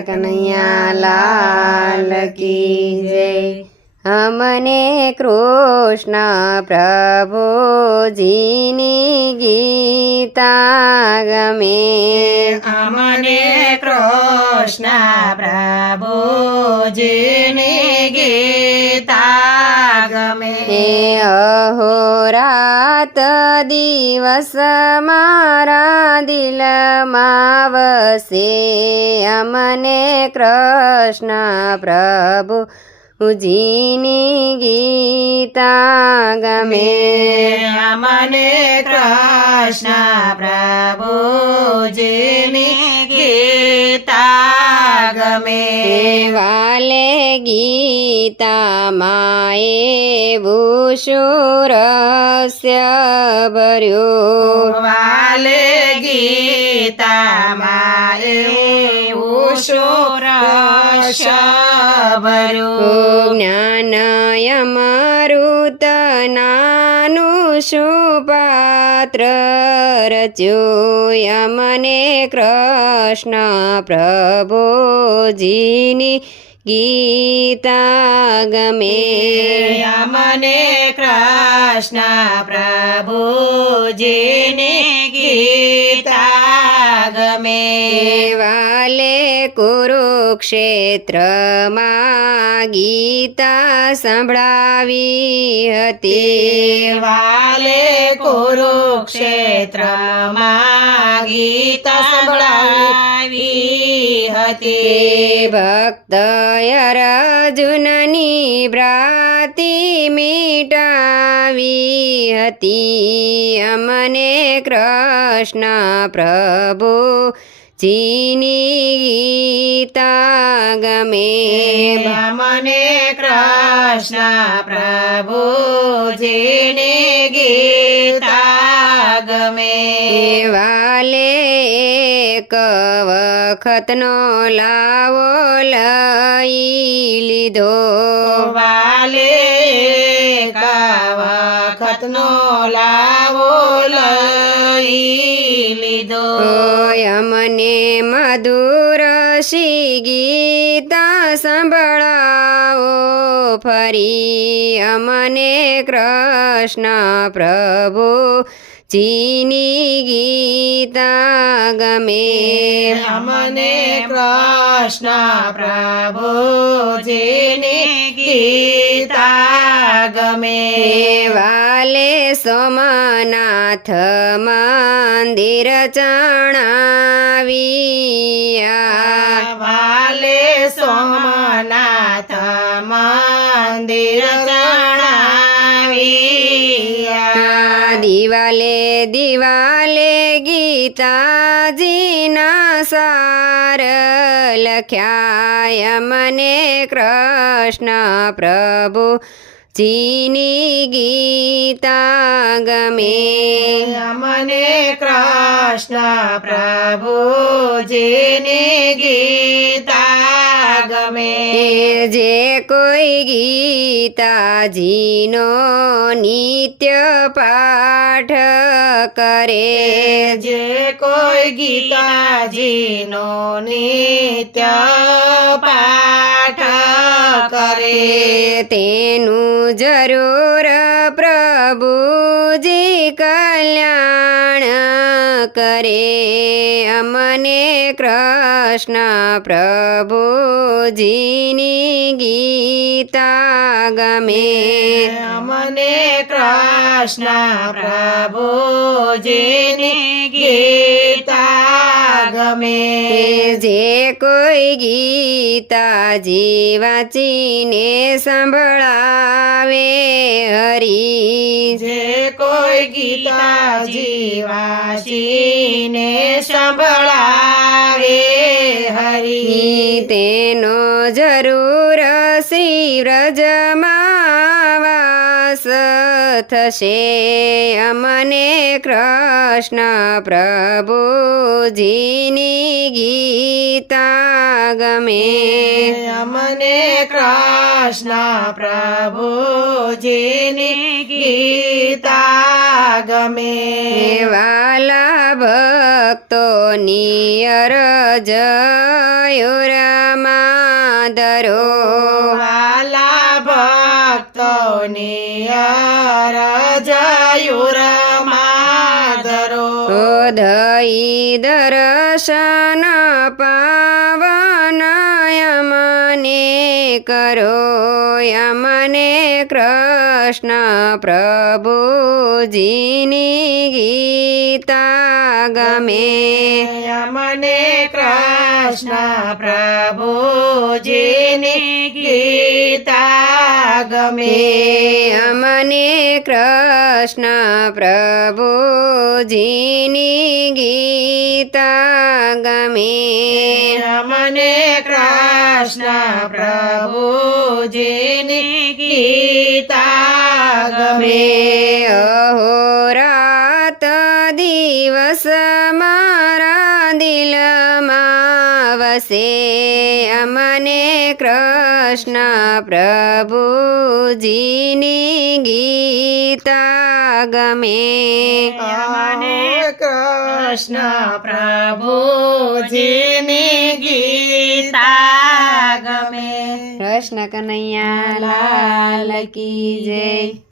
કનૈયા લાલ કી જય। અમને કૃષ્ણ પ્રભુજીની ગીતા ગમે। અમને કૃષ્ણ પ્રભુજીની ગીતા ગમે। અહોરાત દિવસ મારા દિલમાં વસે। અમને કૃષ્ણ પ્રભુજીની ગીતા ગમે। અમને કૃષ્ણ પ્રભુજીની ગીતા ગમે। વાલે ગીતામાં એવું શું રહસ્ય ભર્યું। વાલે ગીતામાં એવું શું રહસ્ય ભર્યું। જ્ઞાન અમૃત નાનું શું પાત્ર રચ્યું। અમને કૃષ્ણ પ્રભુજીની ગીતા ગમે। અમને કૃષ્ણ પ્રભુજીની ગીતા ગમે। વાલે કુરુક્ષેત્રમાં ગીતા સંભળાવી હતી। વાલે કુરુક્ષેત્રમાં ગીતા સંભળાવી હતી। ભક્ત અર્જુનની ભ્રાતિ મિટાવી હતી। અમને કૃષ્ણ પ્રભુજીની ગીતા ગમે। મને કૃષ્ણ પ્રભુજીની ગીતા ગમે। વાલે એક વખતનો લાવો લઈ લીધો। વાલે એક વખતનો લાવો લઈ લીધો। અમને મધુર શ્રી ગીતા સંભળાવો ફરી। અમને કૃષ્ણ પ્રભુજીની ગીતા ગમે। અમને કૃષ્ણ પ્રભુજીની ગીતા ગમે। વાલે સોમનાથ મંદિર ચણાવ્યા। વાલે સોમનાથ મંદિર ચણાવ્યા। દિવાલે દિવાલે ગીતાજીના સાર લખ્યા। અમને કૃષ્ણ પ્રભુજીની ગીતા ગમે। અમને કૃષ્ણ પ્રભુજીની ગીતા ગમે। જે કોઈ ગીતાજીનો નિત્ય પાઠ કરે। જે કોઈ ગીતાજીનો નિત્ય પાઠ કરે તેનું જરૂર પ્રભુજી કલ્યાણ કરે। અમને કૃષ્ણ પ્રભુજીની ગીતા ગમે। અમને કૃષ્ણ પ્રભુજીની ગીતા ગમે। જે કોઈ ગીતાજી વાંચીને સંભળાવે હરી। જે કોઈ ગીતાજી વાંચીને સંભળાવે હરી। તેનો જરૂર શ્રી વ્રજમાં વાસ થશે અમને કૃષ્ણ પ્રભુજીની ગીતા ગમે અમને કૃષ્ણ પ્રભુજીની ગીતા ગમે વાલા ભક્તોની અરજ માધરો વાલા ભક્તોની અરજયુર માધરો દઈ દર્શન પાવન યમને કરો યમને કૃષ્ણ પ્રભુજીની ગીતા ગમે અમને કૃષ્ણ પ્રભુજીની ગીતા ગમે અમને કૃષ્ણ પ્રભુજીની ગીતા ગમે અમને કૃષ્ણ પ્રભુજીની ગીતા ગમે અહોરાત દિવસ મારા દિલમાં વસે અમને કૃષ્ણ પ્રભુજીની ગીતા ગમે અમને કૃષ્ણ પ્રભુજીની ગીતા ગમે કૃષ્ણ કનૈયા લાલ કી જય